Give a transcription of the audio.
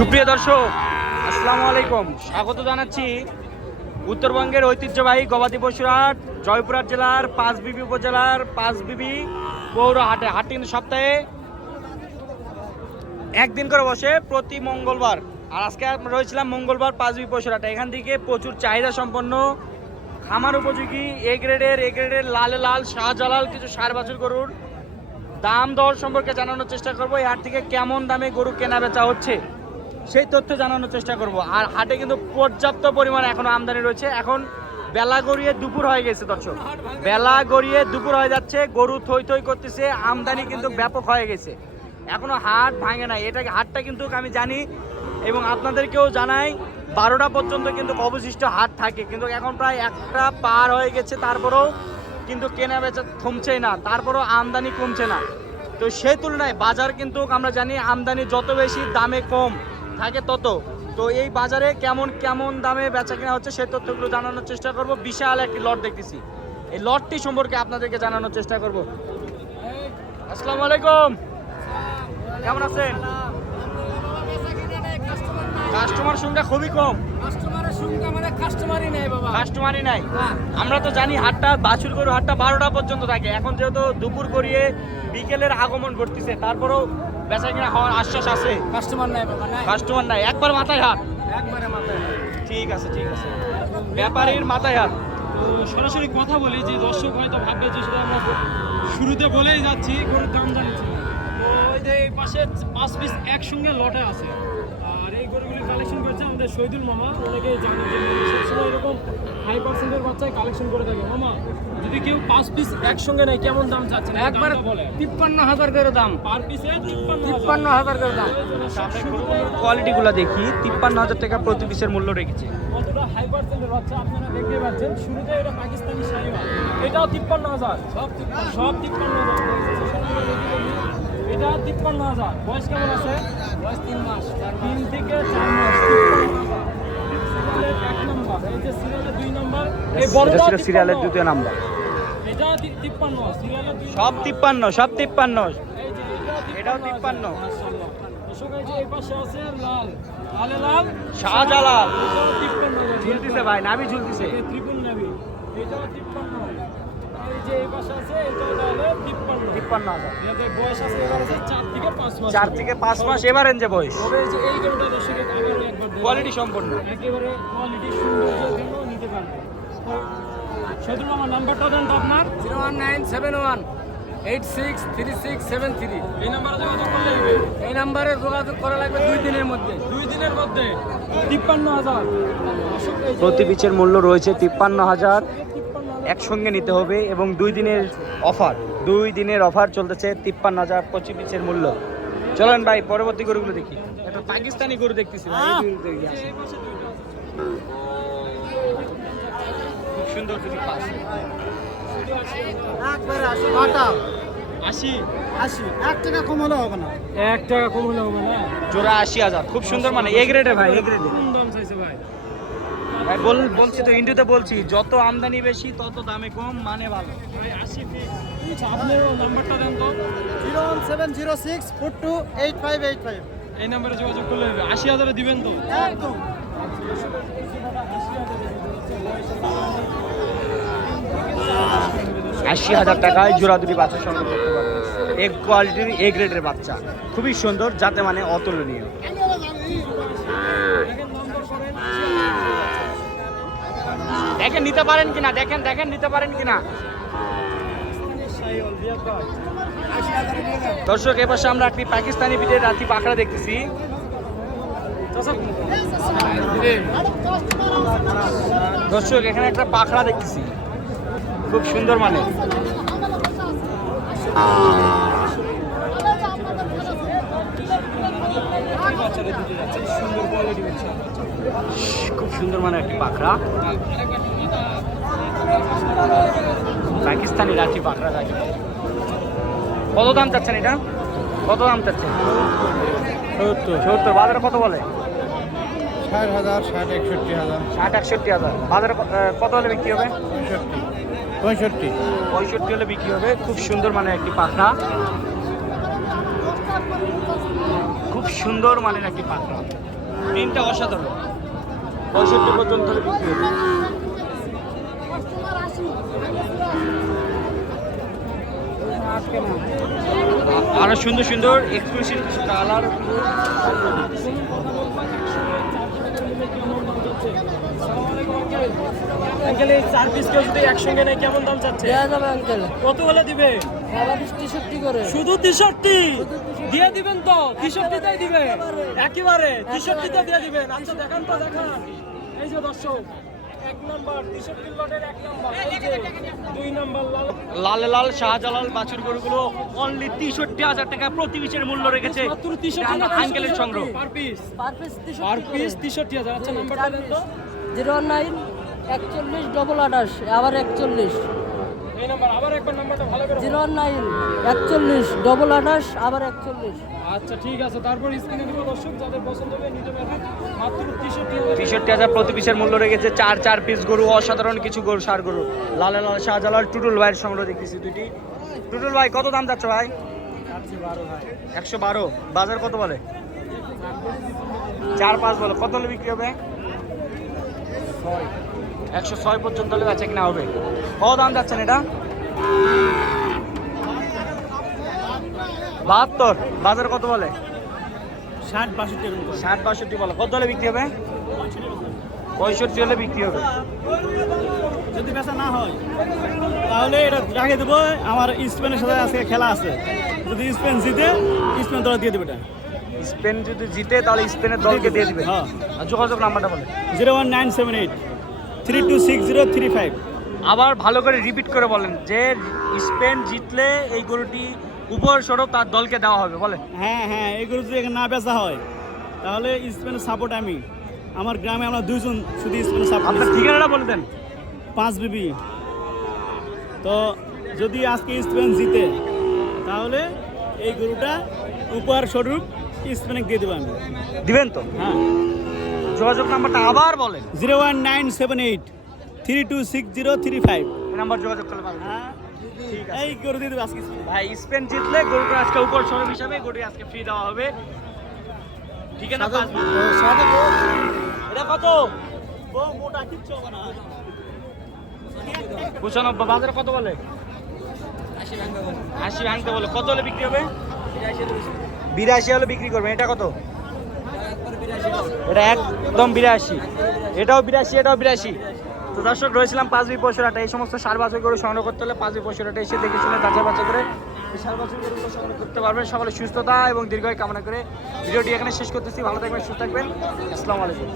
সুপ্রিয় দর্শক, আসসালামু আলাইকুম। স্বাগত জানাচ্ছি উত্তরবঙ্গের ঐতিহ্যবাহী গবাদি পশুর হাট, জয়পুরহাট জেলার পাঁচবিবি উপজেলার পাঁচবিবি পৌর হাটে। হাট কিন্তু সপ্তাহে একদিন করে বসে প্রতি মঙ্গলবার। আর আজকে আমরা রয়েছিলাম মঙ্গলবার পাঁচবিবি পশুর হাটে। এখান থেকে প্রচুর চাহিদা সম্পন্ন খামার উপযোগী এ গ্রেডের লাল লাল শাহজালাল কিছু ষাঁড় বাছুর গরুর দাম দর সম্পর্কে জানানোর চেষ্টা করবো। এই হাট থেকে কেমন দামে গরু কেনা বেচা হচ্ছে সেই তথ্য জানানোর চেষ্টা করব। আর হাটে কিন্তু পর্যাপ্ত পরিমাণে এখনো আমদানি রয়েছে। এখন বেলা গড়িয়ে দুপুর হয়ে গেছে দর্শক, বেলা গড়িয়ে দুপুর হয়ে যাচ্ছে, গরু থই থই করতেছে, আমদানি কিন্তু ব্যাপক হয়ে গেছে, এখনো হাট ভাঙে নাই। এটাকে হাটটা কিন্তু আমি জানি এবং আপনাদেরকেও জানাই 12টা পর্যন্ত কিন্তু অবশিষ্ট হাট থাকে, কিন্তু এখন প্রায় 1টা পার হয়ে গেছে, তারপরেও কিন্তু কেনা বেচা থমছেই না, তারপরেও আমদানি কমছে না। তো সেই তুলনায় বাজার কিন্তু আমরা জানি আমদানি যত বেশি দামে কম থাকে তত। তো এই বাজারে কেমন কেমন দামে বেচা কেনা হচ্ছে সেই তথ্যগুলো জানানোর চেষ্টা করব। বিশাল একটি লট দেখতেছি, এই লটটি সম্পর্কে আপনাদেরকে জানানোর চেষ্টা করব। আসসালামু আলাইকুম, কেমন আছেন? কাস্টমার সংখ্যা খুবই কম, কাস্টমারই নাই। আমরা তো জানি হাটটা বাছুর গরু হাটটা 12টা পর্যন্ত থাকে, এখন যেহেতু দুপুর গড়িয়ে বিকেলের আগমন ঘটতেছে, তারপরেও বেচা কিনা হওয়ার আশ্বাস আছে। কাস্টমার নাই, একবার মাথায় হাত, ঠিক আছে ঠিক আছে, ব্যাপারীর মাথায় হাত। সরাসরি কথা বলি যে দর্শক হয়তো ভাববে যে সেটা আমরা শুরুতে বলেই যাচ্ছি, গরুর দাম জানিয়েছি। তো ওই যে এই পাশে 5 পিস একসঙ্গে লটে আছে, আর এই গরুগুলি কালেকশন করেছে আমাদের শহীদুল মামা। অনেকেই জানে যে সবসময় এরকম হাই পার্সেন্টের বাচ্চায় কালেকশন করে থাকে। মামা, যদি কেউ 5 পিস একসঙ্গে নেয় কেমন দাম চাচ্ছেন? একবার 53,000 করে দাম, পার পিসে 53,000 করে দাম। কোয়ালিটিগুলো দেখি, 53,000 টাকা প্রতি পিসের মূল্য রেখেছে। কতটা হাই পার্সেন্টের বাচ্চা আপনারা দেখতে পাচ্ছেন। শুরুতে এটা পাকিস্তানি শাহিওয়াল, এটাও 53,000, সব 53,000। এটা 53,000। বয়স কেমন আছে? বয়স 3 মাস, 3 থেকে 4 মাস। সিরিয়ালের 1 নাম্বার, এই যে সিরিয়ালের 2 নাম্বার, এই বড়টা সিরিয়ালের দ্বিতীয় নাম্বার, এটা 53, সিরিয়ালের 2 সব 53, সব 53, এই যে এটাও 53। মাশাআল্লাহ। দর্শক, এই যে এই পাশে আছে লাল, লালে লাল শাহজালাল এটাও 53,000 ঝুলতেছে ভাই, নাভি ঝুলতেছে। এই ত্রিপুল নাভি, এটাও 53। এই যে এই পাশে আছে, এটাও তাহলে 53,000। এতে বয়স আছে এবার আছে 4 থেকে 5 মাস। 4 থেকে 5 মাস এবার রেঞ্জে বয়স। তবে এই যে এই গরুটা দর্শকের আবারও একবার দেখুন। কোয়ালিটি সম্পন্ন, একেবারে কোয়ালিটি সৌন্দর্যের জন্য নিতে পারবে। তো শহীদুল মামা, নাম্বারটা দেন তো আপনার। 01971863673। এই নাম্বারে যোগাযোগ করলে হবে। এই নাম্বারে যোগাযোগ করা লাগবে 2 দিনের মধ্যে। 2 দিনের মধ্যে 53,000। প্রতি পিচের মূল্য রয়েছে 53,000, একসঙ্গে নিতে হবে এবং 2 দিনের অফার, 2 দিনের অফার চলতেছে। 53,000 প্রতি পিচের মূল্য। চলেন ভাই পরবর্তী গরুগুলো দেখি। একটা পাকিস্তানি গরু দেখতেছি ভাই, এই গরু দেখি আসে। খুব সুন্দর দুটি পাশ। 80 1 টাকা কম হলে হবে না। 1 টাকা কম হলে হবে না। জোড়া 80,000, খুব সুন্দর, মানে এ গ্রেডে ভাই, এ গ্রেডে কোন দাম চাইছে ভাই? ভাই। বলছি তো, ইন্ডিয়াতে বলছি, যত আমদানি বেশি তত দামে কম, মানে ভালো। ভাই 80 ফিক্স। আচ্ছা, আপনি নাম্বারটা দেন তো। 01706428585। এই নাম্বারে যোগাযোগ করলে হবে। 80,000 দিবেন তো? একদম। 80,000 টাকায় জোড়া দুটি বাচ্চা সংগ্রহ করতে পারবেন। এক কোয়ালিটির এ গ্রেডের বাচ্চা, খুবই সুন্দর, যাতে মানে অতুলনীয়। দেখেন নিতে পারেন কিনা, দেখেন নিতে পারেন কিনা। দর্শক, এপাশে আমরা একটি পাকিস্তানি বিটের রাতি পাখড়া দেখতেছি। দর্শক, এখানে একটা পাখড়া দেখতেছি, খুব সুন্দর, মানে খুব সুন্দর, মানে একটি পাখড়া, পাকিস্তানি রাঠি পাখড়া থাকে। কত দাম চাচ্ছেন এটা? কত দাম চাচ্ছেন? 70। বাজারে কত বলে? 60,000, 60,000, 61,000, 60-61,000। বাজারে কত হলে বিক্রি হবে? 65। 65 হলে বিক্রি হবে। খুব সুন্দর, মানে একটি পাখড়া, খুব সুন্দর মানের একটি পাখড়া। প্রিন্টটা অসাধারণ। 65 পর্যন্ত হলে বিক্রি হবে। আরো সুন্দর সুন্দর এক্সক্লুসিভ কালার। আঙ্কেল এই 4 পিস কেউ যদি একসঙ্গে নেয় কেমন দাম চাচ্ছে? দেওয়া যাবে আঙ্কেল, কত হলে দিবে? আবার 63 করে। শুধু 63 দিয়ে দিবেন তো? 63টাই দিবে একেবারে 63তে দিয়ে দিবেন। আচ্ছা দেখান তো, দেখান। এই যে দর্শক, 1 নাম্বার 63 লটের 1 নাম্বার, এই যে 2 নাম্বার লাল লাল শাহজালাল বাছুর গরুগুলো অনলি 63,000 টাকা প্রতি পিসের মূল্য রেখেছে মাত্র 63 না আঙ্কেলের সংগ্রহ। Per piece per piece 63 per piece 63,000। আচ্ছা নাম্বারটা দেন তো। 09 41 28 আবার 41, এই নাম্বার আবার একবার নাম্বারটা ভালো করে বলুন। 09 41 28 আবার 41। আচ্ছা ঠিক আছে, তারপর স্ক্রিনে দিব দর্শক, যাদের পছন্দ হবে নিতে পারবেন। মাত্র 63,000। 63,000 প্রতি পিসের মূল্য রেখেছে। 4 পিস গরু, অসাধারণ কিছু গরু, সার গরু। লাল লাল শাহজালাল টুটুল ভাইয়ের সংগ্রহ দেখতেছি দুটি। টুটুল ভাই কত দাম যাচ্ছে ভাই? 112। বাজার কত বলে? 4-5 বলে। কত হলে বিক্রি হবে? 106 পর্যন্ত হলে বেচা কিনা হবে। কত দাম যাচ্ছেন এটা? 72। বাজার কত বলে? 60-62 বলে। কত হলে বিক্রি হবে? 65 হলে বিক্রি হবে। যদি বেচা না হয় তাহলে এটা রাখে দেবো। আমার স্পেনের সাথে আজকে খেলা আছে, যদি স্পেন জিতে স্পেন দল দিয়ে দেবে। এটা স্পেন যদি জিতে তাহলে স্পেনের দলকে দিয়ে দিবে। হ্যাঁ। আর যোগাযোগ নাম্বারটা বলে। 01978 326035। আবার ভালো করে রিপিট করে বলেন যে স্পেন জিতলে এই গরুটি উপর সড়ক তার দলকে দেওয়া হবে। বলে হ্যাঁ হ্যাঁ, এগুলো যদি এখানে না বেচা হয় তাহলে স্পেনের সাপোর্ট আমি, আমার গ্রামে আমরা 2 জন শুধু স্পেনের সাপোর্ট। আপনার ঠিকানাটা বলে দেন। 5 বিবি। তো যদি আজকে স্পেন জিতে তাহলে এই গরুটা উপহার স্বরূপ স্পেনে দিয়ে দেবো আমি। দিবেন তো? হ্যাঁ। যোগাযোগ নাম্বারটা আবার বলেন। 01978 326035। এই নাম্বার যোগাযোগ করলে পাবেন। হ্যাঁ ঠিক আছে এই গরু দিয়ে দেবো আজকে। ভাই, স্পেন জিতলে গরুটা আজকে উপর সড়ক হিসাবে গরুটি আজকে ফ্রি দেওয়া হবে। ঠিকানা এটা কত? মোটা কিচ্ছু হবে না। 95। বাজারে কত বলে? 80 ভাঙতে বলে। কত হলে বিক্রি হবে? 82 হলে বিক্রি করবেন। এটা কত? এটা একদম 82। এটাও 82, এটাও 82। তো দর্শক, রয়েছিলাম 5 পয়সা। এই সমস্ত সার বাছুর গরু সংগ্রহ করতে হলে 5 পয়সাটা এসে দেখে শুনে যাচাই বাছাই করে এই সার বাছুর গরুগুলো সংগ্রহ করতে পারবেন। সকলে সুস্থতা এবং দীর্ঘায়ু কামনা করে ভিডিওটি এখানে শেষ করতেছি। ভালো থাকবেন, সুস্থ থাকবেন। আসসালামু আলাইকুম।